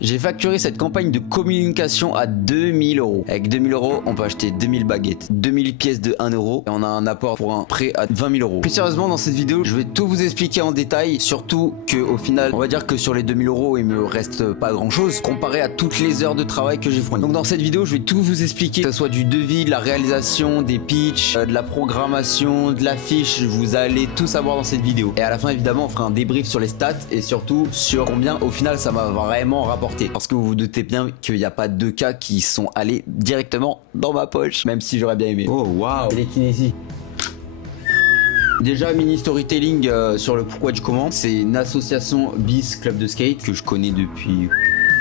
J'ai facturé cette campagne de communication à 2000 €. Avec 2000 €, on peut acheter 2000 baguettes, 2000 pièces de 1 € et on a un apport pour un prêt à 20 000 €. Plus sérieusement, dans cette vidéo, je vais tout vous expliquer en détail, surtout que au final, on va dire que sur les 2000 €, il me reste pas grand chose comparé à toutes les heures de travail que j'ai fournies. Donc dans cette vidéo, je vais tout vous expliquer, que ce soit du devis, de la réalisation, des pitchs, de la programmation, de l'affiche, vous allez tout savoir dans cette vidéo. Et à la fin, évidemment, on fera un débrief sur les stats et surtout sur combien au final ça m'a vraiment rapporté. Parce que vous vous doutez bien qu'il n'y a pas 2 cas qui sont allés directement dans ma poche, même si j'aurais bien aimé. Oh waouh, télékinésie. Déjà, mini storytelling sur le pourquoi du comment. C'est une association BIS Club de Skate que je connais depuis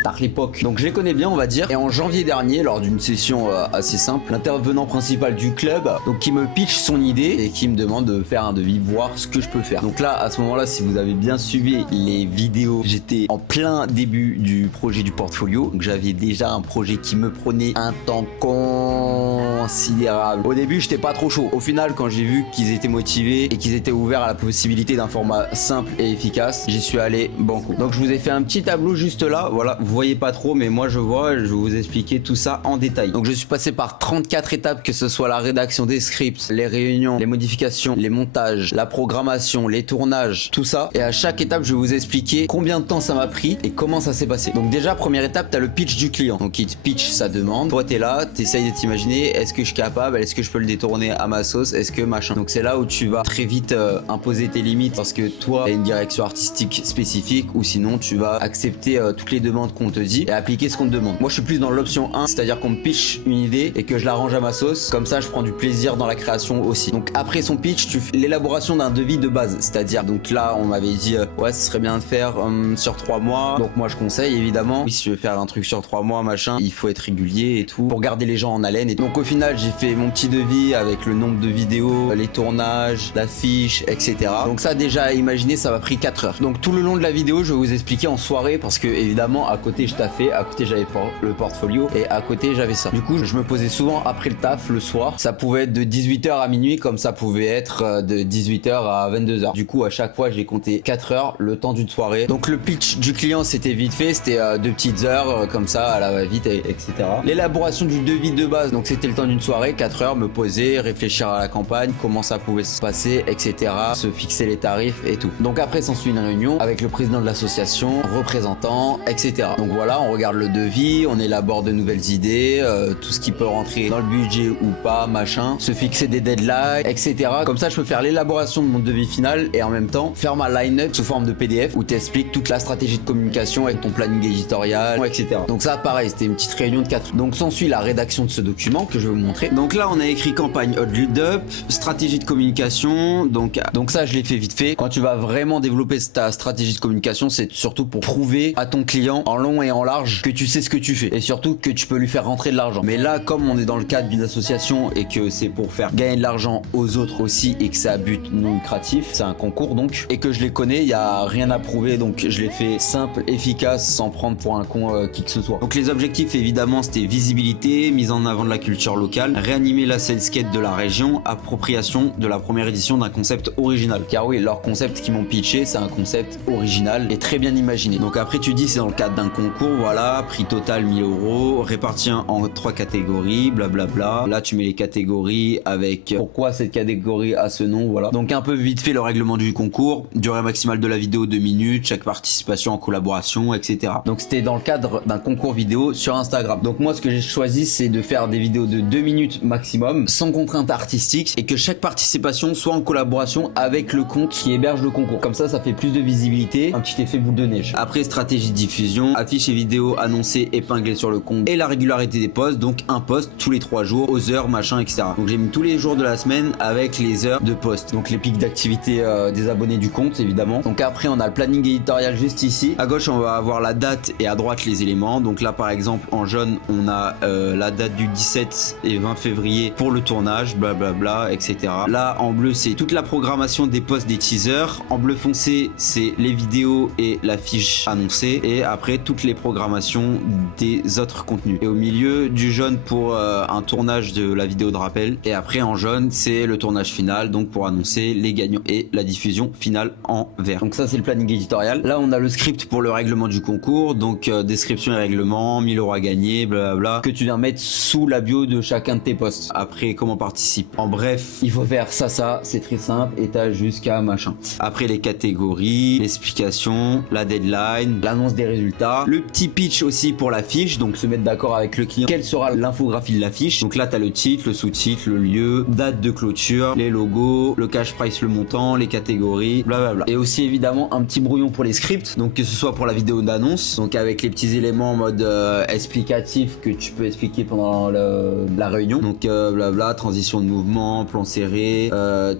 tard l'époque. Donc je les connais bien, on va dire. Et en janvier dernier, lors d'une session assez simple, l'intervenant principal du club, donc qui me pitch son idée et qui me demande de faire un devis, voir ce que je peux faire. Donc là, à ce moment-là, si vous avez bien suivi les vidéos, j'étais en plein début du projet du portfolio. Donc j'avais déjà un projet qui me prenait un temps considérable. Au début, j'étais pas trop chaud. Au final, quand j'ai vu qu'ils étaient motivés et qu'ils étaient ouverts à la possibilité d'un format simple et efficace, j'y suis allé banco. Donc je vous ai fait un petit tableau juste là, voilà. Vous voyez pas trop, mais moi je vois, je vais vous expliquer tout ça en détail. Donc je suis passé par 34 étapes, que ce soit la rédaction des scripts, les réunions, les modifications, les montages, la programmation, les tournages, tout ça. Et à chaque étape, je vais vous expliquer combien de temps ça m'a pris et comment ça s'est passé. Donc déjà, première étape, tu as le pitch du client. Donc il te pitch sa demande. Toi, tu es là, tu essayes de t'imaginer, est-ce que je suis capable, est-ce que je peux le détourner à ma sauce, est-ce que machin. Donc c'est là où tu vas très vite imposer tes limites parce que toi, tu as une direction artistique spécifique ou sinon tu vas accepter toutes les demandes qu'on te dit et appliquer ce qu'on te demande. Moi je suis plus dans l'option 1, c'est-à-dire qu'on me pitch une idée et que je l'arrange à ma sauce, comme ça je prends du plaisir dans la création aussi. Donc après son pitch, tu fais l'élaboration d'un devis de base, c'est-à-dire donc là on m'avait dit ouais ce serait bien de faire sur 3 mois, donc moi je conseille évidemment, oui si je veux faire un truc sur 3 mois machin, il faut être régulier et tout pour garder les gens en haleine. Et donc au final j'ai fait mon petit devis avec le nombre de vidéos, les tournages, l'affiche, etc. Donc ça déjà imaginez, ça m'a pris 4 heures. Donc tout le long de la vidéo je vais vous expliquer en soirée parce que évidemment à côté je taffais, à côté j'avais le portfolio et à côté j'avais ça. Du coup je me posais souvent après le taf le soir, ça pouvait être de 18 h à minuit comme ça pouvait être de 18 h à 22 h. Du coup à chaque fois j'ai compté 4 heures le temps d'une soirée. Donc le pitch du client c'était vite fait, c'était 2 petites heures comme ça à la va-vite etc. L'élaboration du devis de base, donc c'était le temps d'une soirée, 4 heures, me poser, réfléchir à la campagne, comment ça pouvait se passer etc. Se fixer les tarifs et tout. Donc après s'ensuit une réunion avec le président de l'association, représentant etc. Donc voilà, on regarde le devis, on élabore de nouvelles idées, tout ce qui peut rentrer dans le budget ou pas, machin, se fixer des deadlines, etc. Comme ça, je peux faire l'élaboration de mon devis final et en même temps faire ma line-up sous forme de PDF où t'expliques toute la stratégie de communication avec ton planning éditorial, etc. Donc ça, pareil, c'était une petite réunion de 4. Donc s'ensuit la rédaction de ce document que je vais vous montrer. Donc là, on a écrit campagne hot lead up, stratégie de communication. Donc ça, je l'ai fait vite fait. Quand tu vas vraiment développer ta stratégie de communication, c'est surtout pour prouver à ton client en long et en large que tu sais ce que tu fais et surtout que tu peux lui faire rentrer de l'argent. Mais là, comme on est dans le cadre d'une association et que c'est pour faire gagner de l'argent aux autres aussi et que c'est à but non lucratif, c'est un concours donc, et que je les connais, il y a rien à prouver, donc je l'ai fait simple, efficace, sans prendre pour un con qui que ce soit. Donc les objectifs évidemment c'était visibilité, mise en avant de la culture locale, réanimer la scène skate de la région, appropriation de la première édition d'un concept original. Car oui, leur concept qu'ils m'ont pitché, c'est un concept original et très bien imaginé. Donc après tu dis c'est dans le cadre d'un concours, voilà, prix total 1000 €, réparti en 3 catégories, blablabla. Là tu mets les catégories avec pourquoi cette catégorie a ce nom, voilà. Donc un peu vite fait le règlement du concours, durée maximale de la vidéo 2 minutes, chaque participation en collaboration, etc. Donc c'était dans le cadre d'un concours vidéo sur Instagram. Donc moi ce que j'ai choisi c'est de faire des vidéos de 2 minutes maximum, sans contrainte artistique et que chaque participation soit en collaboration avec le compte qui héberge le concours. Comme ça fait plus de visibilité, un petit effet boule de neige. Après stratégie de diffusion, affiches et vidéos annoncées épinglées sur le compte et la régularité des posts, donc un post tous les 3 jours aux heures machin etc. Donc j'ai mis tous les jours de la semaine avec les heures de post, donc les pics d'activité des abonnés du compte évidemment. Donc après on a le planning éditorial juste ici, à gauche on va avoir la date et à droite les éléments. Donc là par exemple en jaune on a la date du 17 et 20 février pour le tournage, blablabla etc. Là en bleu c'est toute la programmation des posts, des teasers. En bleu foncé c'est les vidéos et la fiche annoncée et après toutes les programmations des autres contenus. Et au milieu du jaune pour un tournage de la vidéo de rappel. Et après en jaune c'est le tournage final, donc pour annoncer les gagnants et la diffusion finale en vert. Donc ça c'est le planning éditorial. Là on a le script pour le règlement du concours, donc description et règlement, 1000 € à gagner, blablabla, que tu viens mettre sous la bio de chacun de tes posts. Après comment participer. En bref, il faut faire ça, c'est très simple et t'as jusqu'à machin. Après les catégories, l'explication, la deadline, l'annonce des résultats, le petit pitch aussi pour la fiche, donc se mettre d'accord avec le client. Quelle sera l'infographie de la fiche? Donc là t'as le titre, le sous-titre, le lieu, date de clôture, les logos, le cash price, le montant, les catégories, blablabla. Et aussi évidemment un petit brouillon pour les scripts, donc que ce soit pour la vidéo d'annonce, donc avec les petits éléments en mode explicatif que tu peux expliquer pendant la réunion, donc blabla, transition de mouvement, plan serré,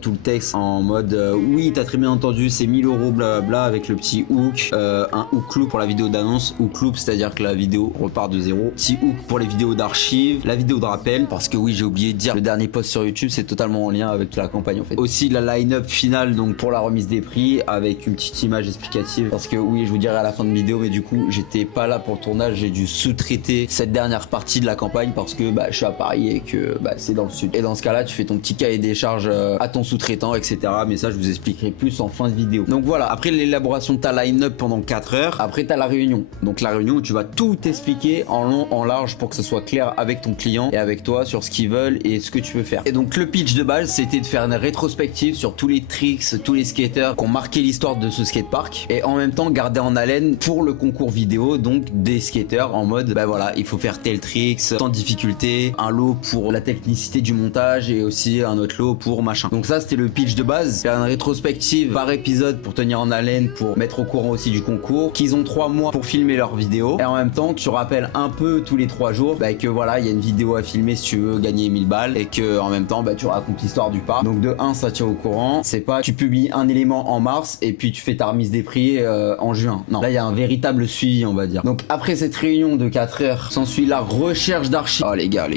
tout le texte en mode oui t'as très bien entendu c'est 1000 € blablabla, avec le petit hook, un hook loop pour la vidéo d'annonce, hook loop c'est à dire que la vidéo repart de zéro, petit hook pour les vidéos d'archives, la vidéo de rappel, parce que oui j'ai oublié de dire, le dernier post sur YouTube c'est totalement en lien avec la campagne en fait. Aussi la line-up finale donc pour la remise des prix avec une petite image explicative, parce que oui je vous dirai à la fin de vidéo, mais du coup j'étais pas là pour le tournage, j'ai dû sous-traiter cette dernière partie de la campagne parce que je suis à Paris et que c'est dans le sud. Et dans ce cas là tu fais ton petit cahier des charges à ton sous-traitant etc, mais ça je vous expliquerai plus en fin de vidéo. Donc voilà, après l'élaboration de ta line-up pendant 4 heures, après t'as la réunion, donc la réunion où tu vas tout expliquer en long en large pour que ce soit clair avec ton client et avec toi sur ce qu'ils veulent et ce que tu peux faire. Et donc le pitch de base c'était de faire une rétrospective sur tous les tricks, tous les skaters qui ont marqué l'histoire de ce skatepark, et en même temps garder en haleine pour le concours vidéo donc des skaters en mode voilà il faut faire tel tricks, tant de difficulté, un lot pour la technicité du montage et aussi un autre lot pour machin. Donc ça c'était le pitch de base, faire une rétrospective par épisode pour tenir en haleine, pour mettre au courant aussi du concours, qu'ils ont 3 mois pour filmer leurs vidéos, et en même temps tu rappelles un peu tous les 3 jours que voilà il y a une vidéo à filmer si tu veux gagner 1000 balles, et que en même temps tu racontes l'histoire du parc. Donc de 1 ça tient au courant, c'est pas tu publies un élément en mars et puis tu fais ta remise des prix en juin, non, là il y a un véritable suivi on va dire. Donc après cette réunion de 4 heures s'ensuit la recherche d'archives. Oh les gars,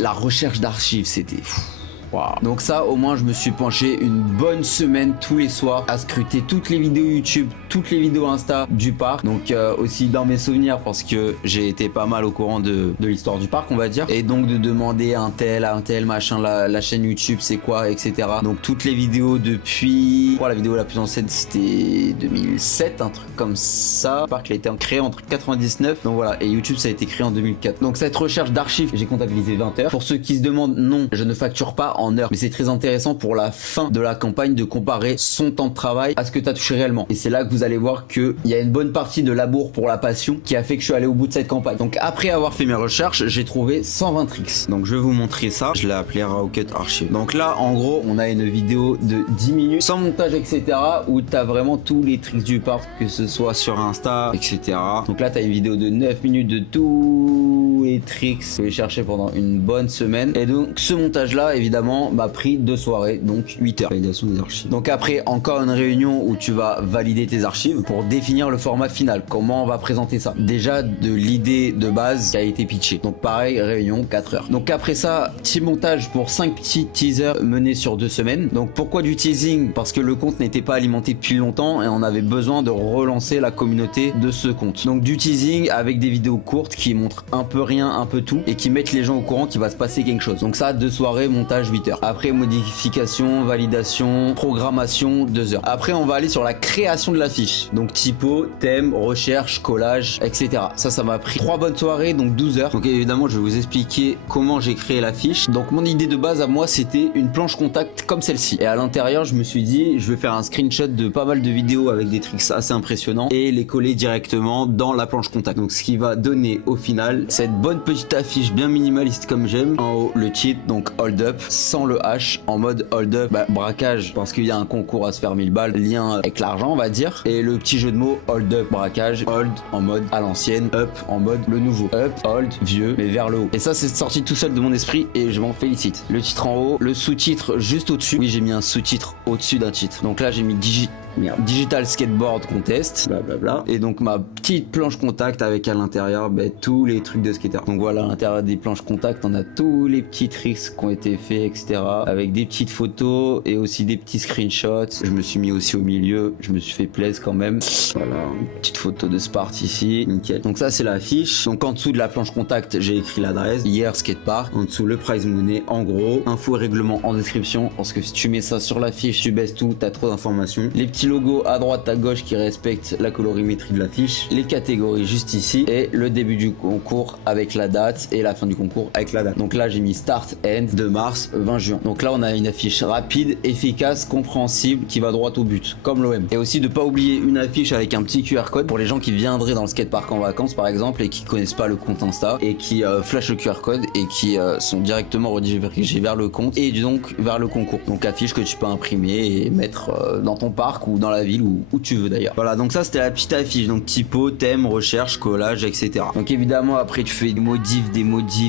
la recherche d'archives c'était fou. Wow. Donc ça au moins je me suis penché une bonne semaine tous les soirs à scruter toutes les vidéos YouTube, toutes les vidéos Insta du parc, donc aussi dans mes souvenirs parce que j'ai été pas mal au courant de l'histoire du parc on va dire, et donc de demander à un tel machin la chaîne YouTube c'est quoi etc. Donc toutes les vidéos depuis, la vidéo la plus ancienne c'était 2007, un truc comme ça. Le parc a été créé entre 99, donc voilà, et YouTube ça a été créé en 2004. Donc cette recherche d'archives j'ai comptabilisé 20 heures. Pour ceux qui se demandent, non je ne facture pas en heures, mais c'est très intéressant pour la fin de la campagne de comparer son temps de travail à ce que tu as touché réellement, et c'est là que vous allez voir qu'il y a une bonne partie de l'amour pour la passion qui a fait que je suis allé au bout de cette campagne. Donc après avoir fait mes recherches j'ai trouvé 120 tricks, donc je vais vous montrer ça, je l'ai appelé Rocket Archive. Donc là en gros on a une vidéo de 10 minutes sans montage etc, où tu as vraiment tous les tricks du parc, que ce soit sur Insta etc. Donc là tu as une vidéo de 9 minutes de tous les tricks que j'ai cherché pendant une bonne semaine, et donc ce montage là évidemment m'a pris 2 soirées, donc 8 heures. Validation des archives. Donc après encore une réunion où tu vas valider tes archives pour définir le format final, comment on va présenter ça, déjà de l'idée de base qui a été pitchée. Donc pareil, réunion 4 heures. Donc après ça petit montage pour 5 petits teasers menés sur 2 semaines. Donc pourquoi du teasing? Parce que le compte n'était pas alimenté depuis longtemps et on avait besoin de relancer la communauté de ce compte. Donc du teasing avec des vidéos courtes qui montrent un peu rien, un peu tout, et qui mettent les gens au courant qu'il va se passer quelque chose. Donc ça 2 soirées, montage 8 heures. Après modification, validation, programmation 2 heures. Après on va aller sur la création de la fiche, donc typo, thème, recherche, collage etc. Ça m'a pris 3 bonnes soirées, donc 12 heures. Donc évidemment je vais vous expliquer comment j'ai créé la fiche. Donc mon idée de base à moi c'était une planche contact comme celle-ci, et à l'intérieur je me suis dit je vais faire un screenshot de pas mal de vidéos avec des tricks assez impressionnants et les coller directement dans la planche contact. Donc ce qui va donner au final cette bonne petite affiche bien minimaliste comme j'aime. En haut le titre, donc hold up sans le H, en mode hold up, braquage parce qu'il y a un concours à se faire 1000 balles, lien avec l'argent on va dire, et le petit jeu de mots hold up, braquage, hold en mode à l'ancienne, up en mode le nouveau, up, hold, vieux mais vers le haut. Et ça c'est sorti tout seul de mon esprit et je m'en félicite. Le titre en haut, le sous-titre juste au-dessus. Oui j'ai mis un sous-titre au-dessus d'un titre, donc là j'ai mis Digital Skateboard Contest, blablabla. Et donc ma petite planche contact avec à l'intérieur tous les trucs de skater. Donc voilà, à l'intérieur des planches contact, on a tous les petits tricks qui ont été faits, etc. Avec des petites photos et aussi des petits screenshots. Je me suis mis aussi au milieu, je me suis fait plaisir quand même. Voilà, une petite photo de Spart ici, nickel. Donc ça c'est la fiche. Donc en dessous de la planche contact, j'ai écrit l'adresse, hier skatepark. En dessous le prize money, en gros, info et règlement en description, parce que si tu mets ça sur la fiche, tu baisses tout, t'as trop d'informations. Les petits logos à droite, à gauche qui respectent la colorimétrie de la fiche, les catégories juste ici et le début du concours avec la date et la fin du concours avec la date. Donc là j'ai mis start end de mars 20 juin. Donc là on a une affiche rapide, efficace, compréhensible qui va droit au but comme l'OM. Et aussi de pas oublier une affiche avec un petit QR code pour les gens qui viendraient dans le skatepark en vacances par exemple et qui connaissent pas le compte Insta et qui flashent le QR code et qui sont directement redirigés vers le compte et donc vers le concours. Donc affiche que tu peux imprimer et mettre dans ton parc ou dans la ville ou où tu veux d'ailleurs. Voilà, donc ça c'était la petite affiche, donc typo, thème, recherche, collage, etc. Donc évidemment après tu fais des modifs,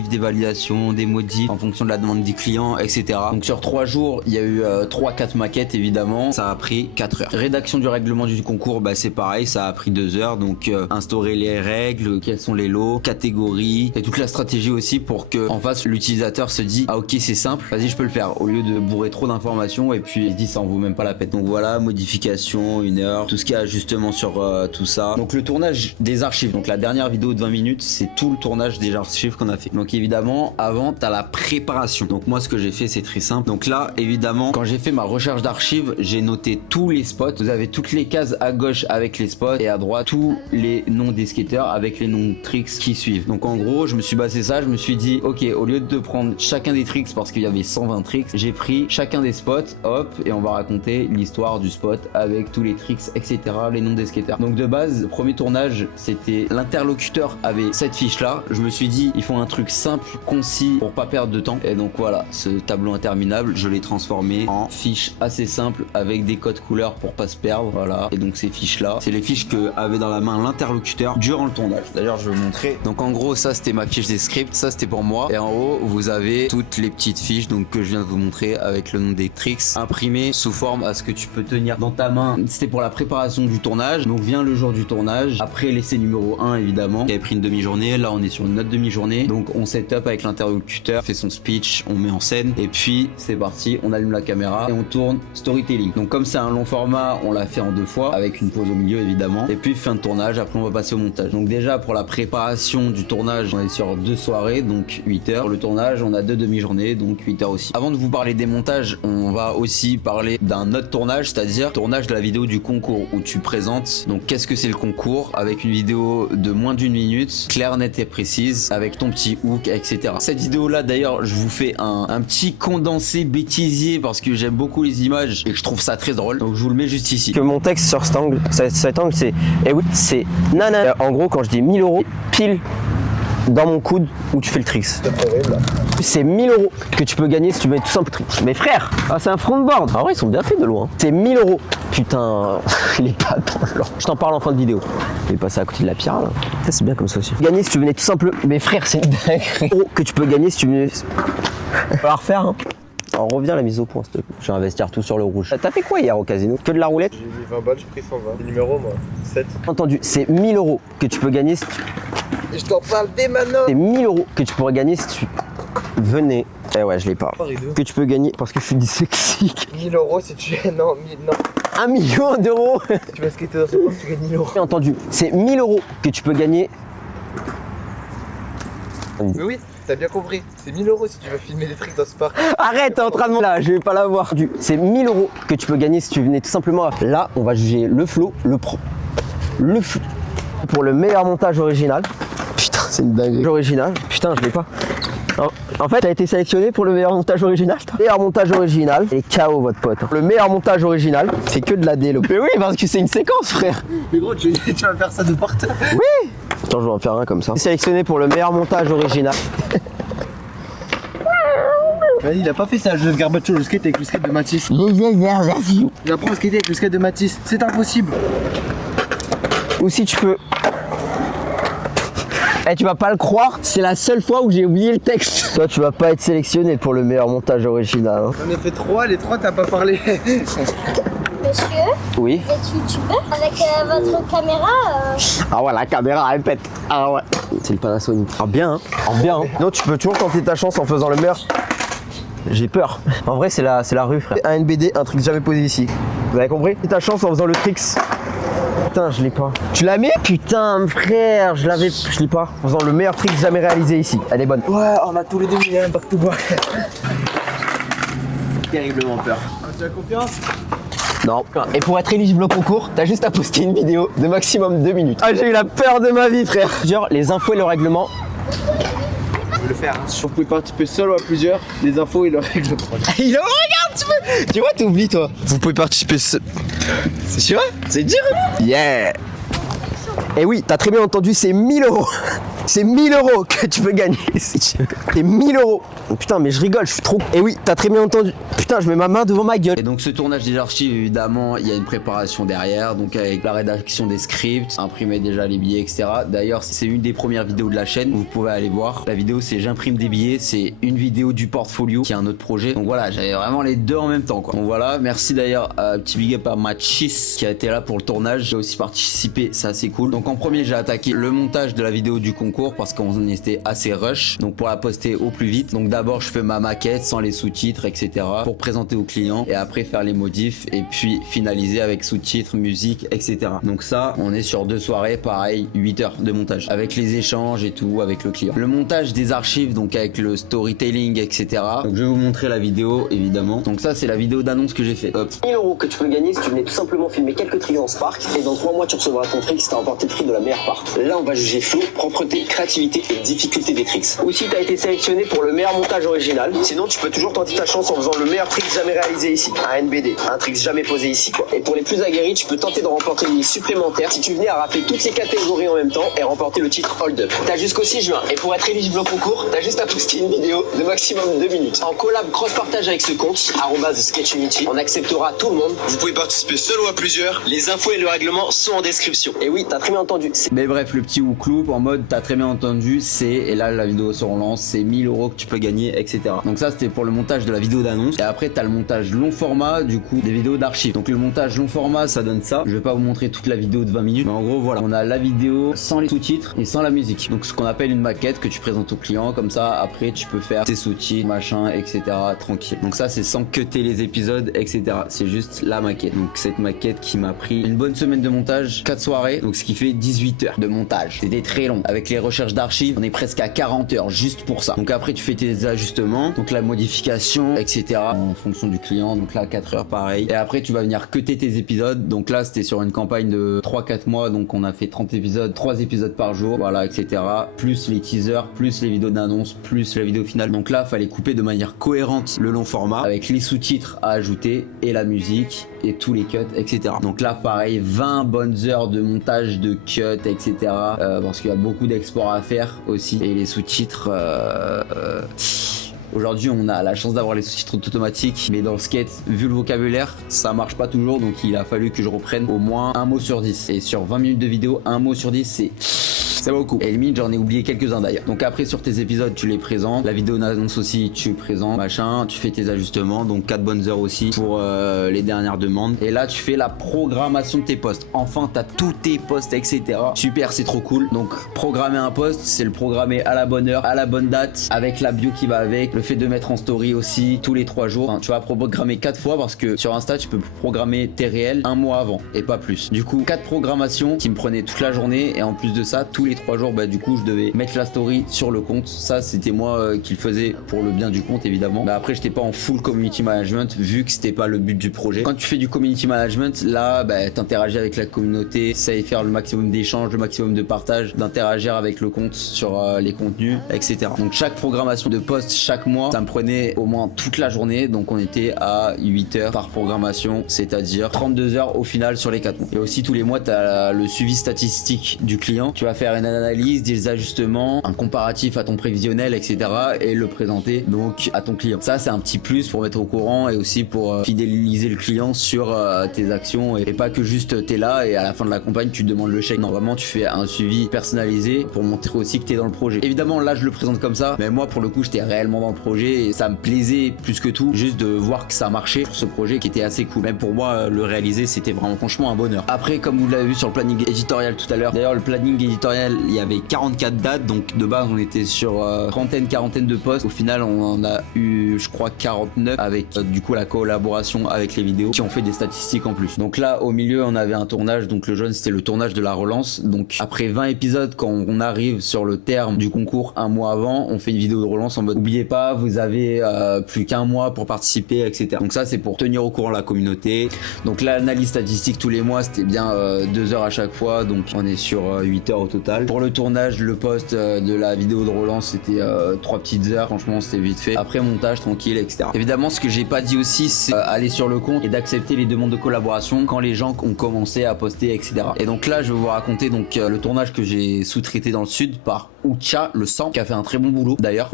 des validations, des modifs en fonction de la demande du client, etc. Donc sur 3 jours il y a eu 3-4 maquettes évidemment, ça a pris 4 heures. Rédaction du règlement du concours, c'est pareil, ça a pris 2 heures. Donc instaurer les règles, quels sont les lots, catégories et toute la stratégie aussi pour que en face l'utilisateur se dit ah ok c'est simple, vas-y je peux le faire, au lieu de bourrer trop d'informations et puis il se dit ça en vaut même pas la peine. Donc voilà, modification, 1 heure, tout ce qui est ajustement sur tout ça. Donc le tournage des archives, donc la dernière vidéo de 20 minutes c'est tout le tournage des archives qu'on a fait. Donc évidemment avant t'as la préparation. Donc moi ce que j'ai fait c'est très simple. Donc là évidemment quand j'ai fait ma recherche d'archives j'ai noté tous les spots. Vous avez toutes les cases à gauche avec les spots et à droite tous les noms des skateurs avec les noms de tricks qui suivent. Donc en gros je me suis basé ça, je me suis dit ok, au lieu de prendre chacun des tricks parce qu'il y avait 120 tricks, j'ai pris chacun des spots, hop, et on va raconter l'histoire du spot avec tous les tricks, etc., les noms des skateurs. Donc de base, le premier tournage, c'était l'interlocuteur avait cette fiche là. Je me suis dit, ils font un truc simple, concis pour pas perdre de temps. Et donc voilà, ce tableau interminable, je l'ai transformé en fiche assez simple avec des codes couleurs pour pas se perdre. Voilà. Et donc ces fiches là, c'est les fiches que avait dans la main l'interlocuteur durant le tournage. D'ailleurs, je vais vous montrer. Donc en gros, ça c'était ma fiche des scripts, ça c'était pour moi. Et en haut, vous avez toutes les petites fiches donc que je viens de vous montrer avec le nom des tricks imprimé sous forme à ce que tu peux tenir dans ta main. C'était pour la préparation du tournage. Donc vient le jour du tournage. Après l'essai numéro 1 évidemment. J'avais pris une demi-journée. Là on est sur une autre demi-journée. Donc on set up avec l'interlocuteur, fait son speech, on met en scène. Et puis c'est parti, on allume la caméra et on tourne storytelling. Donc comme c'est un long format, on l'a fait en 2 fois avec une pause au milieu évidemment. Et puis fin de tournage, après on va passer au montage. Donc déjà pour la préparation du tournage, on est sur 2 soirées, donc 8 heures. Pour le tournage, on a 2 demi-journées, donc 8 heures aussi. Avant de vous parler des montages, on va aussi parler d'un autre tournage, c'est-à-dire tournage de la vidéo du concours où tu présentes. Donc qu'est-ce que c'est le concours avec une vidéo de moins d'1 minute, claire, nette et précise, avec ton petit hook, etc. Cette vidéo là d'ailleurs, je vous fais un petit condensé bêtisier parce que j'aime beaucoup les images et que je trouve ça très drôle. Donc je vous le mets juste ici. Que mon texte sur cet angle, c'est eh oui, c'est nana. En gros, quand je dis 1000 €, pile dans mon coude où tu fais le tricks. C'est 1000 € que tu peux gagner si tu mets tout simple tricks. Mais frère, c'est un frontboard. Ah ouais, ils sont bien faits de loin. C'est 1000 €. Putain, il est pas dans l'or. Je t'en parle en fin de vidéo. Il est passé à côté de la pierre là. Ça c'est bien comme ça aussi. Gagner si tu venais tout simple. Mais frère, c'est dingue. Que tu peux gagner si tu venais. On va refaire. Hein. Alors reviens à la mise au point s'il te plaît. Je vais investir tout sur le rouge. T'as fait quoi hier au casino? Que de la roulette? J'ai mis 20 balles, j'ai pris 120. Le numéro moi, 7. Entendu, c'est 1000 € que tu peux gagner si tu... Et je t'en parle dès maintenant. C'est 1000 € que tu pourrais gagner si tu venais. Eh ouais, je l'ai pas. Que tu peux gagner parce que je suis dyslexique. 1000 € si tu es. Non, 1000, non. 1 million d'euros. Tu vas skater dans ce sport, tu gagnes 1000 €. Entendu, c'est 1000 € que tu peux gagner. Mais oui, t'as bien compris. C'est 1000 € si tu veux filmer des tricks dans ce parc. Arrête, t'es en train de... Là, je vais pas l'avoir. C'est 1000 € que tu peux gagner si tu venais tout simplement. Là, on va juger le flow, le pro. Le flow. Pour le meilleur montage original. Putain, c'est une dinguerie. Original. Putain, je l'ai pas. En fait, t'as été sélectionné pour le meilleur montage original. Meilleur montage original. Et KO, votre pote. Le meilleur montage original, c'est que de la délo. Mais oui, parce que c'est une séquence, frère. Mais gros, tu vas faire ça de partout. Oui. Attends, je vais en faire un comme ça. Sélectionné pour le meilleur montage original. Il a pas fait ça, Joseph Garbacho, le skate avec le skate de Matisse. Il apprend à skater avec le skate de Matisse. C'est impossible. Ou si tu peux. Eh, tu vas pas le croire, c'est la seule fois où j'ai oublié le texte. Toi, tu vas pas être sélectionné pour le meilleur montage original. Hein. On a fait 3, les 3 t'as pas parlé. Monsieur, Oui. Vous êtes youtubeur avec votre caméra Ah ouais, la caméra elle pète. Ah ouais. C'est le Panasonic. Ah bien, hein. Ah bien. Hein. Non, tu peux toujours tenter ta chance en faisant le meilleur. J'ai peur. En vrai, c'est la rue, frère. Un NBD, un trick jamais posé ici. Vous avez compris? Ta chance en faisant le tricks. Putain, je l'ai pas. Tu l'as mis? Putain, frère, je l'ai pas. En faisant le meilleur trick jamais réalisé ici. Elle est bonne. Ouais, on a tous les deux mis un back to back. Terriblement peur. Tu as confiance? Non. Et pour être éligible au concours, t'as juste à poster une vidéo de maximum 2 minutes. Ah, j'ai eu la peur de ma vie, frère. Genre, les infos et le règlement. Je vais le faire. Hein. Vous pouvez participer seul ou à plusieurs. Les infos et le règlement. Il regarde, tu vois, t'oublies, toi. Vous pouvez participer seul. C'est sûr? C'est dur. Yeah. Et oui, t'as très bien entendu, c'est 1000 €. C'est 1000 € que tu peux gagner si tu veux. C'est 1000 €. Oh, putain, mais je rigole, je suis trop. Et oui, t'as très bien entendu. Putain, je mets ma main devant ma gueule. Et donc ce tournage des archives, évidemment, il y a une préparation derrière, donc avec la rédaction des scripts, imprimer déjà les billets, etc. D'ailleurs, c'est une des premières vidéos de la chaîne, vous pouvez aller voir. La vidéo, c'est j'imprime des billets, c'est une vidéo du portfolio, qui est un autre projet. Donc voilà, j'avais vraiment les deux en même temps, quoi. Donc voilà, merci d'ailleurs à petit big up à Machis qui a été là pour le tournage. J'ai aussi participé, c'est assez cool. Donc en premier, j'ai attaqué le montage de la vidéo du concours parce qu'on était assez rush, donc pour la poster au plus vite. Donc d'abord, je fais ma maquette sans les sous-titres, etc. pour présenter au client et après faire les modifs et puis finaliser avec sous-titres, musique, etc. Donc ça, on est sur 2 soirées, pareil, 8 heures de montage avec les échanges et tout avec le client. Le montage des archives, donc avec le storytelling, etc. Donc je vais vous montrer la vidéo évidemment. Donc ça, c'est la vidéo d'annonce que j'ai fait. Hop. 1000 € que tu peux gagner si tu venais tout simplement filmer quelques tricks dans Spark et dans 3 mois tu recevras ton trick si t'as remporté le prix de la meilleure part. Là on va juger flow, propreté, créativité et difficulté des tricks. Aussi t'as été sélectionné pour le meilleur montage original. Sinon tu peux toujours tenter ta chance en faisant le meilleur trick jamais réalisé ici. Un NBD, un trick jamais posé ici quoi. Et pour les plus aguerris tu peux tenter de remporter une liste supplémentaire si tu venais à rappeler toutes les catégories en même temps et remporter le titre Hold Up. T'as jusqu'au 6 juin et pour être éligible au concours t'as juste à poster une vidéo de maximum 2 minutes. En collab cross-partage avec ce compte, @sketchunity, on acceptera tout le monde. Vous pouvez participer seul ou à plusieurs. Les infos et le règlement sont en description. Et oui, t'as très bien entendu. Mais bref, le petit hook en mode t'as très bien entendu, c'est, et là la vidéo se relance, c'est 1000 € que tu peux gagner, etc. Donc ça c'était pour le montage de la vidéo d'annonce. Et après t'as le montage long format, du coup des vidéos d'archives. Donc le montage long format ça donne ça. Je vais pas vous montrer toute la vidéo de 20 minutes, mais en gros voilà, on a la vidéo sans les sous-titres et sans la musique. Donc ce qu'on appelle une maquette que tu présentes au client, comme ça après tu peux faire tes sous-titres, machin, etc. tranquille. Donc ça c'est sans cutter les épisodes, etc. C'est juste la maquette. Donc cette maquette qui m'a pris une bonne semaine de montage, 4 soirées, donc ce qui fait 18 heures de montage. C'était très long. Avec les recherches d'archives, on est presque à 40 heures juste pour ça. Donc après tu fais tes ajustements, donc la modification, etc. en fonction du client. Donc là 4 heures pareil. Et après tu vas venir cutter tes épisodes. Donc là c'était sur une campagne de 3-4 mois, donc on a fait 30 épisodes, 3 épisodes par jour, voilà, etc. Plus les teasers, plus les vidéos d'annonce, plus la vidéo finale. Donc là fallait couper de manière cohérente le long format avec les sous-titres à ajouter et la musique et tous les cuts, etc. Donc là pareil, 20 bonnes heures de montage, de cuts, etc. Parce qu'il y a beaucoup d'exports à faire aussi. Et les sous-titres... Aujourd'hui, on a la chance d'avoir les sous-titres automatiques, mais dans le skate, vu le vocabulaire, ça marche pas toujours, donc il a fallu que je reprenne au moins un mot sur 10. Et sur 20 minutes de vidéo, un mot sur 10, c'est beaucoup. Et limite, j'en ai oublié quelques-uns d'ailleurs. Donc après, sur tes épisodes, tu les présentes. La vidéo d'annonce aussi, tu présentes, machin. Tu fais tes ajustements. Donc 4 bonnes heures aussi pour les dernières demandes. Et là, tu fais la programmation de tes posts. Enfin, t'as tous tes posts, etc. Super, c'est trop cool. Donc, programmer un post, c'est le programmer à la bonne heure, à la bonne date, avec la bio qui va avec. Le fait de mettre en story aussi tous les 3 jours. Enfin, tu vas programmer 4 fois parce que sur Insta, tu peux programmer tes réels un mois avant et pas plus. Du coup, 4 programmations qui me prenaient toute la journée. Et en plus de ça, tous les 3 jours, bah du coup je devais mettre la story sur le compte. Ça c'était moi qui le faisais pour le bien du compte évidemment. Bah après j'étais pas en full community management vu que c'était pas le but du projet. Quand tu fais du community management, là bah t'interagis avec la communauté, ça y faire le maximum d'échanges, le maximum de partage, d'interagir avec le compte sur les contenus, etc. Donc chaque programmation de post chaque mois, ça me prenait au moins toute la journée. Donc on était à 8 heures par programmation, c'est-à-dire 32 heures au final sur les 4 mois. Et aussi tous les mois t'as le suivi statistique du client. Tu vas faire une une analyse, des ajustements, un comparatif à ton prévisionnel, etc. et le présenter donc à ton client. Ça c'est un petit plus pour mettre au courant et aussi pour fidéliser le client sur tes actions et pas que juste t'es là et à la fin de la campagne tu te demandes le chèque. Non, vraiment tu fais un suivi personnalisé pour montrer aussi que t'es dans le projet. Évidemment là je le présente comme ça, mais moi pour le coup j'étais réellement dans le projet et ça me plaisait plus que tout juste de voir que ça marchait pour ce projet qui était assez cool. Même pour moi le réaliser c'était vraiment franchement un bonheur. Après comme vous l'avez vu sur le planning éditorial tout à l'heure, d'ailleurs le planning éditorial il y avait 44 dates, donc de base on était sur quarantaine de posts. Au final on en a eu je crois 49 avec du coup la collaboration avec les vidéos qui ont fait des statistiques en plus. Donc là au milieu on avait un tournage, donc le jaune c'était le tournage de la relance. Donc après 20 épisodes quand on arrive sur le terme du concours un mois avant, on fait une vidéo de relance en mode n'oubliez pas vous avez plus qu'un mois pour participer, etc. Donc ça c'est pour tenir au courant la communauté. Donc l'analyse statistique tous les mois c'était bien 2 heures à chaque fois, donc on est sur 8 heures au total. Pour le tournage, le post de la vidéo de relance c'était 3 petites heures, franchement c'était vite fait. Après montage tranquille, etc. Évidemment ce que j'ai pas dit aussi c'est aller sur le compte et d'accepter les demandes de collaboration quand les gens ont commencé à poster, etc. Et donc là je vais vous raconter donc le tournage que j'ai sous-traité dans le sud par Ucha le sang qui a fait un très bon boulot d'ailleurs.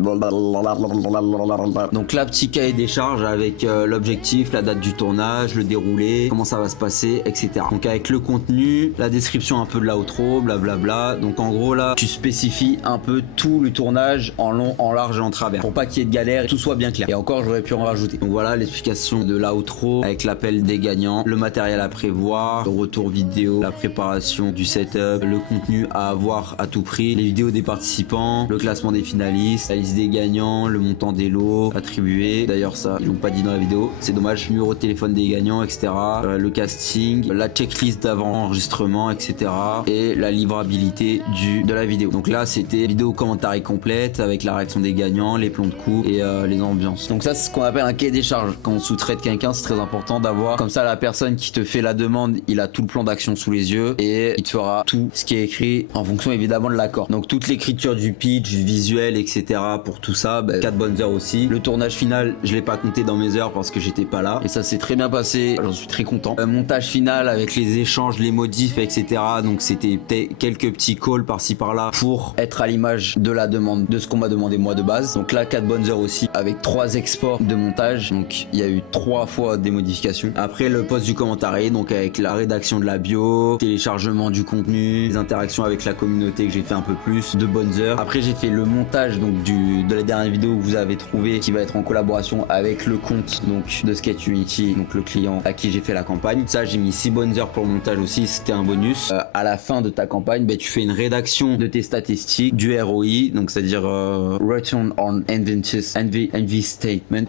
Donc là petit cahier des charges avec l'objectif, la date du tournage, le déroulé, comment ça va se passer, etc. Donc avec le contenu, la description un peu de l'outro, blablabla. Donc en gros là tu spécifies un peu tout le tournage en long, en large et en travers pour pas qu'il y ait de galère et tout soit bien clair. Et encore j'aurais pu en rajouter. Donc voilà l'explication de l'outro avec l'appel des gagnants, le matériel à prévoir, le retour vidéo, la préparation du setup, le contenu à avoir à tout prix, les vidéos des participants, le classement des finalistes, la liste des gagnants, le montant des lots attribués. D'ailleurs ça ils l'ont pas dit dans la vidéo, c'est dommage. Numéro de téléphone des gagnants, etc. Le casting, la checklist d'avant enregistrement, etc. et la livrabilité de la vidéo. Donc là c'était vidéo commentaire complète avec la réaction des gagnants, les plans de coup et les ambiances. Donc ça c'est ce qu'on appelle un cahier des charges. Quand on sous-traite quelqu'un c'est très important d'avoir comme ça la personne qui te fait la demande il a tout le plan d'action sous les yeux et il te fera tout ce qui est écrit en fonction évidemment de l'accord. Donc toute l'écriture du pitch, du visuel, etc. pour tout ça, 4 bonnes heures aussi. Le tournage final je l'ai pas compté dans mes heures parce que j'étais pas là et ça s'est très bien passé, j'en suis très content. Montage final avec les échanges, les modifs, etc. Donc c'était quelques petits calls par-ci par-là pour être à l'image de la demande, de ce qu'on m'a demandé moi de base. Donc là 4 bonnes heures aussi avec 3 exports de montage, donc il y a eu 3 fois des modifications. Après le post du commentaire, donc avec la rédaction de la bio, téléchargement du contenu, les interactions avec la communauté que j'ai fait un peu plus, 2 bonnes heures. Après j'ai fait le montage donc de la dernière vidéo que vous avez trouvé qui va être en collaboration avec le compte donc de Skate Unity, donc le client à qui j'ai fait la campagne. Ça j'ai mis 6 bonnes heures pour le montage aussi, c'était un bonus. À la fin de ta campagne tu fais une rédaction de tes statistiques, du ROI, donc c'est à dire Return on NV Statement,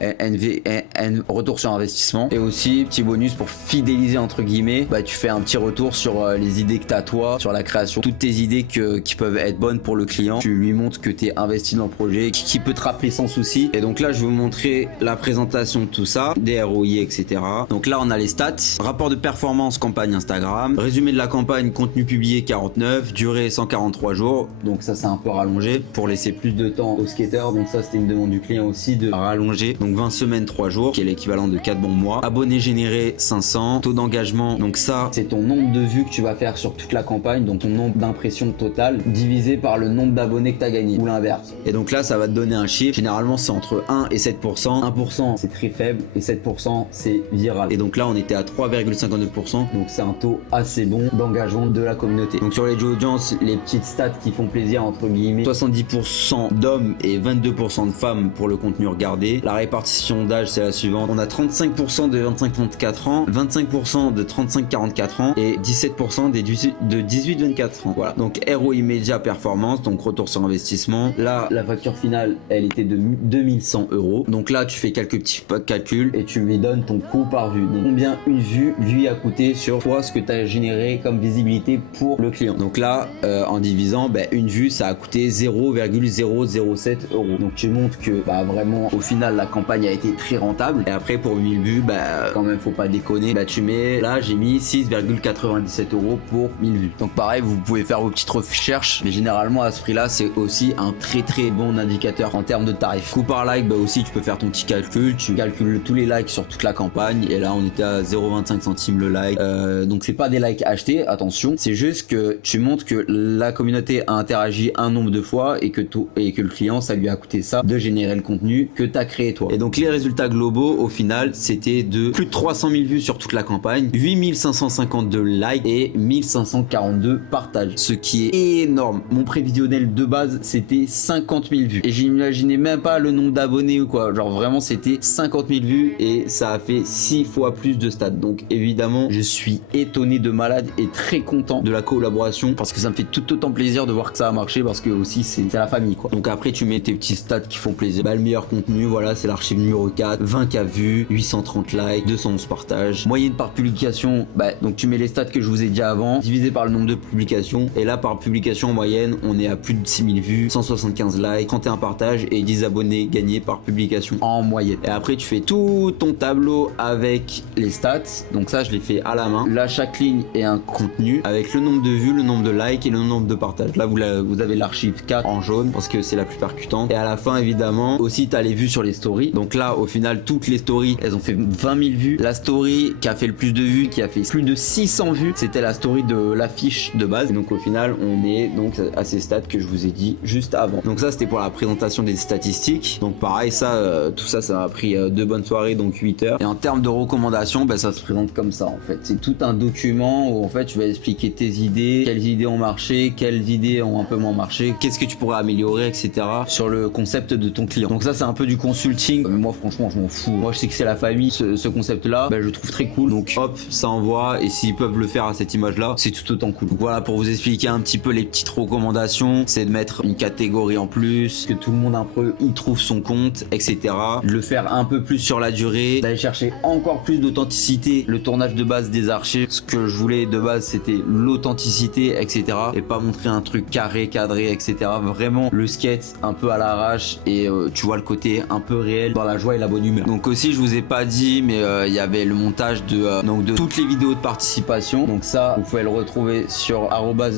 retour sur investissement. Et aussi petit bonus pour fidéliser entre guillemets, tu fais un petit retour sur les idées que t'as toi, sur la création, toutes tes idées qui peuvent être bonnes pour le client. Tu lui montres que t'es investi dans le projet, qui peut te rappeler sans souci. Et donc là je vais vous montrer la présentation de tout ça, des ROI, etc. Donc là on a les stats, rapport de performance campagne Instagram, résumé de la campagne, contenu publié 49, durée 143 jours, donc ça c'est un peu rallongé pour laisser plus de temps aux skateurs. Donc ça c'était une demande du client aussi de rallonger, donc 20 semaines 3 jours qui est l'équivalent de 4 bons mois. Abonnés générés 500, taux d'engagement, donc ça c'est ton nombre de vues que tu vas faire sur toute la campagne, donc ton nombre d'impressions totales divisé par le nombre d'abonnés que tu as gagné ou l'inverse. Et donc là ça va te donner un chiffre, généralement c'est entre 1 et 7%, 1% c'est très faible et 7% c'est viral. Et donc là on était à 3,59%, donc c'est un taux assez bon d'engagement de la communauté. Donc sur les jeux audience, les petites stats qui font plaisir entre guillemets, 70% d'hommes et 22% de femmes pour le contenu regardé. La répartition d'âge c'est la suivante, on a 35% de 25-34 ans, 25% de 35-44 ans et 17% de 18-24 ans. Voilà, donc ROI média performance, donc retour sur investissement. Là la facture finale elle était de 2100 €. Donc là tu fais quelques petits calculs et tu lui donnes ton coût par vue, donc combien une vue lui a coûté sur toi, ce que tu as généré comme visibilité pour le client. Donc là en divisant, une vue ça a coûté 0,007 €. Donc tu montres que vraiment au final la campagne a été très rentable. Et après pour 1000 vues, quand même faut pas déconner, tu mets, là j'ai mis 6,97 € pour 1000 vues. Donc pareil vous pouvez faire vos petites recherches, mais généralement à ce prix là c'est aussi un très bon indicateur en termes de tarifs. Coût par like, aussi tu peux faire ton petit calcul, tu calcules tous les likes sur toute la campagne et là on était à 0,25 centimes le like. Donc c'est pas des likes achetés, attention, c'est juste que tu montres que la communauté a interagi un nombre de fois et que le client, ça lui a coûté ça de générer le contenu que tu as créé toi. Et donc les résultats globaux au final, c'était de plus de 300 000 vues sur toute la campagne, 8552 likes et 1542 partages, ce qui est énorme. Mon prévisionnel de base, c'était 50 000 vues et j'imaginais même pas le nombre d'abonnés ou quoi. Genre vraiment, c'était 50 000 vues et ça a fait 6 fois plus de stats. Donc évidemment, je suis étonné de malade et très content de la collaboration parce que ça me fait tout autant plaisir de voir que ça a marché parce que aussi c'est la famille quoi. Donc après, tu mets tes petits stats qui font plaisir. Bah, le meilleur contenu, voilà, c'est l'archive numéro 4, 20K vues, 830 likes, 211 partages. Moyenne par publication, bah, donc tu mets les stats que je vous ai dit avant, divisé par le nombre de publications. Et là, par publication en moyenne, on est à plus de 6000 vues, 175 likes, 31 partages et 10 abonnés gagnés par publication en moyenne. Et après, tu fais tout ton tableau avec les stats. Donc ça, je l'ai fait à la main. Là, chaque ligne est un contenu avec le nombre de vues, le nombre de likes et le nombre de partages. Là, vous avez l'archive 4 en jaune parce que c'est la plus percutante. Et à la fin, évidemment, aussi, tu as les vues sur les stories. Donc là, au final, toutes les stories, elles ont fait 20 000 vues. La story qui a fait le plus de vues, qui a fait plus de 600 vues, c'était la story de l'affiche de base. Et donc au final, on est donc à ces stats que je vous ai dit juste avant. Donc ça, c'était pour la présentation des statistiques. Donc pareil, ça, tout ça, ça a pris 2 bonnes soirées, donc 8 heures. Et en termes de recommandations, ben, ça se présente comme ça en fait. C'est tout un document où en fait, tu vas expliquer tes idées, quelles idées ont marché, quelles idées ont un peu moins marché, qu'est-ce que tu pourrais améliorer, etc. sur le concept de ton client. Donc ça, c'est un peu du consulting. Mais moi, franchement, je m'en fous. Moi, je sais que c'est la famille, ce concept-là, ben, je le trouve très cool. Donc hop, ça envoie. Et s'ils peuvent le faire à cette image-là, c'est tout autant cool. Donc voilà, pour vous expliquer un petit peu les petites recommandations, c'est de mettre une catégorie en plus, que tout le monde un peu y trouve son compte, etc. De le faire un peu plus sur la durée, d'aller chercher encore plus d'authenticité. Le tournage de base des archives, ce que je voulais de base, c'était l'authenticité, etc. Et pas montrer un truc carré, cadré, etc. Vraiment le skate un peu à l'arrache et tu vois le côté un peu réel dans la joie et la bonne humeur. Donc aussi, je vous ai pas dit, mais il y avait le montage de toutes les vidéos de participation. Donc ça, vous pouvez le retrouver sur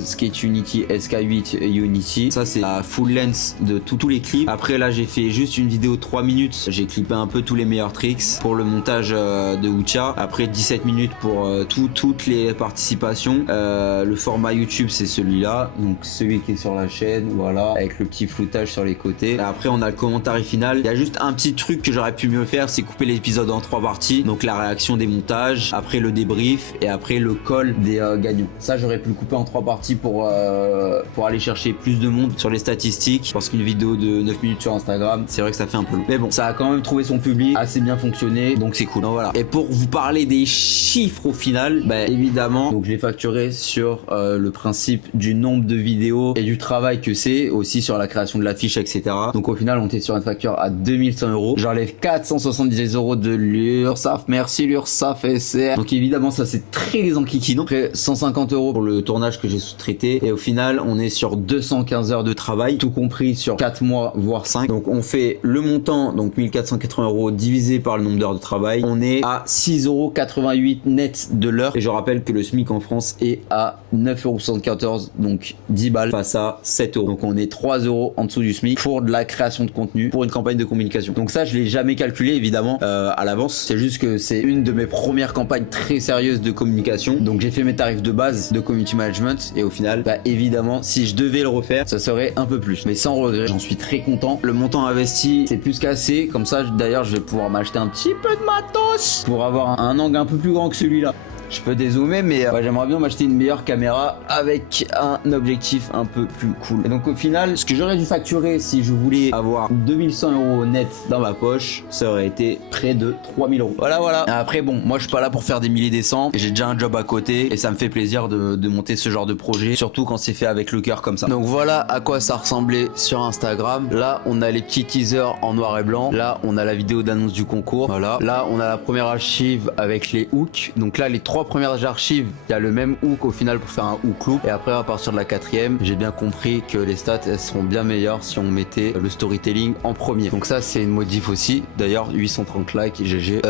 @skateunity sk8 unity. Ça, c'est la full length de tous les clips. Après là, j'ai fait juste une vidéo de 3 minutes. J'ai clippé un peu tous les meilleurs tricks pour le montage de Ucha. Après 17 minutes pour toutes les participations. Le format YouTube, c'est celui-là, donc celui qui est sur la chaîne, voilà, avec le petit floutage sur les côtés. Et après, on a le commentaire final. Il y a juste un petit truc que j'aurais pu mieux faire, c'est couper l'épisode en 3 parties. Donc la réaction des montages, après le débrief et après le call des gagnants. Ça, j'aurais pu le couper en 3 parties pour aller chercher plus de monde sur les statistiques, parce qu'une vidéo de 9 minutes sur Instagram, c'est vrai que ça fait un peu long. Mais bon, ça a quand même trouvé son public, assez bien fonctionné, donc c'est cool. Donc voilà. Et pour vous parler des chiffres au final, bah, évidemment, donc je l'ai facturé sur le principe du nombre de vidéos et du travail que c'est, aussi sur la création de l'affiche, etc. Donc au final, on était sur une facture à 2100 €. J'enlève 470 € de l'URSSAF. Merci l'URSSAF SR. Donc évidemment, ça c'est très enquiquinant. Après 150 € pour le tournage que j'ai sous-traité. Et au final, on est sur 215 heures de travail, tout compris sur 4 mois, voire 5. Donc on fait le montant, donc 1480 € divisé par le nombre d'heures de travail. On est à 6,88 € net de l'heure. Et je rappelle que le SMIC en France est à 9,74 €, donc 10 balles face à 7 €. Donc on est 3 € en dessous du SMIC pour de la création de contenu, pour une campagne de communication. Donc ça, je l'ai jamais calculé évidemment à l'avance. C'est juste que c'est une de mes premières campagnes très sérieuses de communication. Donc j'ai fait mes tarifs de base de community management et au final, bah évidemment, si je devais le refaire, ça serait un peu plus. Mais sans regret, j'en suis très content. Le montant investi, c'est plus qu'assez. Comme ça, d'ailleurs, je vais pouvoir m'acheter un petit peu de matos pour avoir un angle un peu plus grand que celui-là. Je peux dézoomer, mais j'aimerais bien m'acheter une meilleure caméra avec un objectif un peu plus cool. Et donc au final, ce que j'aurais dû facturer si je voulais avoir 2100 € net dans ma poche, ça aurait été près de 3000 €. Voilà. Après bon, moi je suis pas là pour faire des milliers des cents. J'ai déjà un job à côté et ça me fait plaisir de monter ce genre de projet, surtout quand c'est fait avec le cœur comme ça. Donc voilà à quoi ça ressemblait sur Instagram. Là, on a les petits teasers en noir et blanc. Là, on a la vidéo d'annonce du concours. Voilà. Là, on a la première archive avec les hooks. Donc là, les 3 premières archives, il y a le même hook au final pour faire un hook loop. Et après, à partir de la 4e, j'ai bien compris que les stats, elles seront bien meilleures si on mettait le storytelling en premier. Donc ça, c'est une modif aussi. D'ailleurs, 830 likes, GG.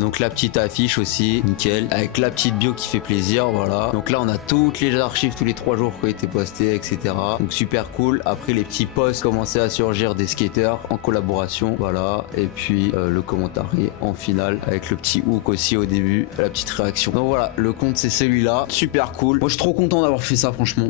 Donc la petite affiche aussi, nickel. Avec la petite bio qui fait plaisir, voilà. Donc là, on a toutes les archives tous les 3 jours qui ont été postées, etc. Donc super cool. Après, les petits posts commençaient à surgir des skaters en collaboration, voilà. Et puis le commentaire en finale avec le petit hook aussi au début, la petite réaction. Donc Donc voilà, le compte c'est celui-là, super cool. Moi je suis trop content d'avoir fait ça franchement,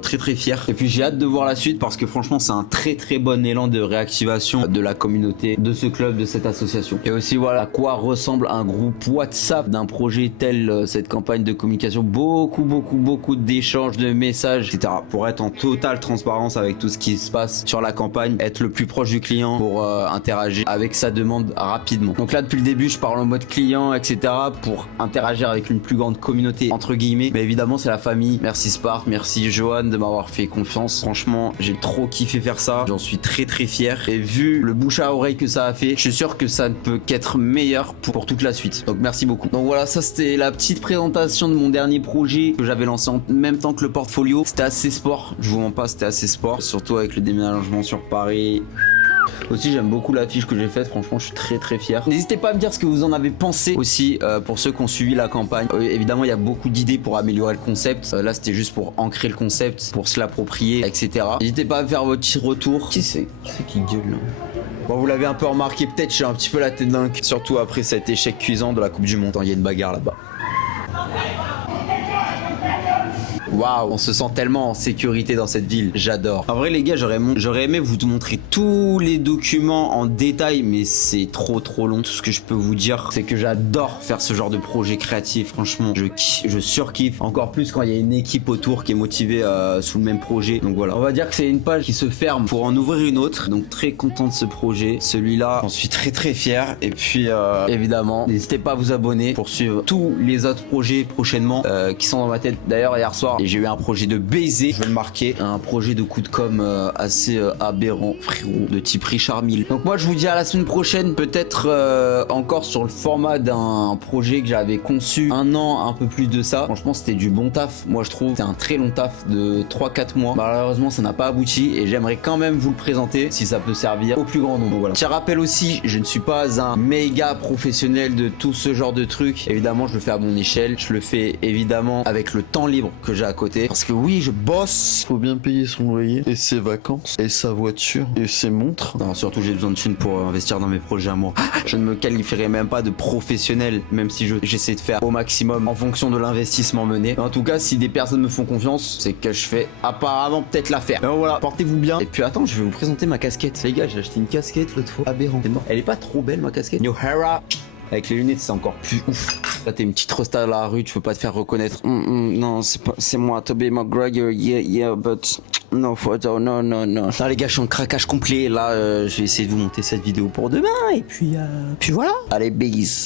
très très fier. Et puis j'ai hâte de voir la suite parce que franchement c'est un très très bon élan de réactivation de la communauté, de ce club, de cette association. Et aussi voilà à quoi ressemble un groupe WhatsApp d'un projet tel cette campagne de communication, beaucoup d'échanges, de messages, etc. Pour être en totale transparence avec tout ce qui se passe sur la campagne, être le plus proche du client pour interagir avec sa demande rapidement. Donc là depuis le début je parle en mode client, etc. pour interagir avec une plus grande communauté entre guillemets. Mais évidemment c'est la famille. Merci Spart, merci Johan de m'avoir fait confiance. Franchement j'ai trop kiffé faire ça, j'en suis très fier. Et vu le bouche à oreille que ça a fait, je suis sûr que ça ne peut qu'être meilleur pour toute la suite. Donc merci beaucoup. Donc voilà, ça c'était la petite présentation de mon dernier projet que j'avais lancé en même temps que le portfolio. C'était assez sport, je vous mens pas, c'était assez sport, surtout avec le déménagement sur Paris. Aussi j'aime beaucoup l'affiche que j'ai faite, franchement je suis très fier. N'hésitez pas à me dire ce que vous en avez pensé aussi pour ceux qui ont suivi la campagne. Évidemment il y a beaucoup d'idées pour améliorer le concept, là c'était juste pour ancrer le concept, pour se l'approprier, etc. N'hésitez pas à me faire votre petit retour. Qui c'est qui gueule là? Bon vous l'avez un peu remarqué peut-être, j'ai un petit peu la tête d'un cul, surtout après cet échec cuisant de la Coupe du Monde. Il y a une bagarre là-bas. Waouh, on se sent tellement en sécurité dans cette ville, j'adore. En vrai les gars, j'aurais aimé vous montrer tous les documents en détail, mais c'est trop long. Tout ce que je peux vous dire, c'est que j'adore faire ce genre de projet créatif. Franchement, je surkiffe. Encore plus quand il y a une équipe autour qui est motivée sous le même projet. Donc voilà, on va dire que c'est une page qui se ferme pour en ouvrir une autre. Donc très content de ce projet. Celui-là, j'en suis très fier. Et puis évidemment, n'hésitez pas à vous abonner pour suivre tous les autres projets prochainement qui sont dans ma tête. D'ailleurs hier soir, j'ai eu un projet de baiser, je vais le marquer, un projet de coup de com assez aberrant, frérot, de type Richard Mille. Donc moi je vous dis à la semaine prochaine, peut-être encore sur le format d'un projet que j'avais conçu un an, un peu plus de ça. Franchement c'était du bon taf, moi je trouve, c'est un très long taf de 3-4 mois. Malheureusement ça n'a pas abouti et j'aimerais quand même vous le présenter si ça peut servir au plus grand nombre. Voilà. Petit rappel aussi, je ne suis pas un méga professionnel de tout ce genre de trucs. Évidemment je le fais à mon échelle, je le fais évidemment avec le temps libre que j'ai à côté. Parce que oui, je bosse. Faut bien payer son loyer et ses vacances et sa voiture et ses montres. Non, surtout j'ai besoin de thunes pour investir dans mes projets à moi. Je ne me qualifierais même pas de professionnel, même si j'essaie de faire au maximum en fonction de l'investissement mené. En tout cas, si des personnes me font confiance, c'est que je fais apparemment peut-être l'affaire. Donc voilà, portez-vous bien. Et puis attends, je vais vous présenter ma casquette. Les gars, j'ai acheté une casquette l'autre fois. Aberrant. Elle est pas trop belle ma casquette. New Era. Avec les lunettes, c'est encore plus ouf. Là, t'es une petite rosta à la rue, tu peux pas te faire reconnaître. Non, c'est moi, Tobey Maguire, yeah, but no photo, non. Là, les gars, je suis en craquage complet. Là, je vais essayer de vous monter cette vidéo pour demain. Et puis voilà. Allez, bise.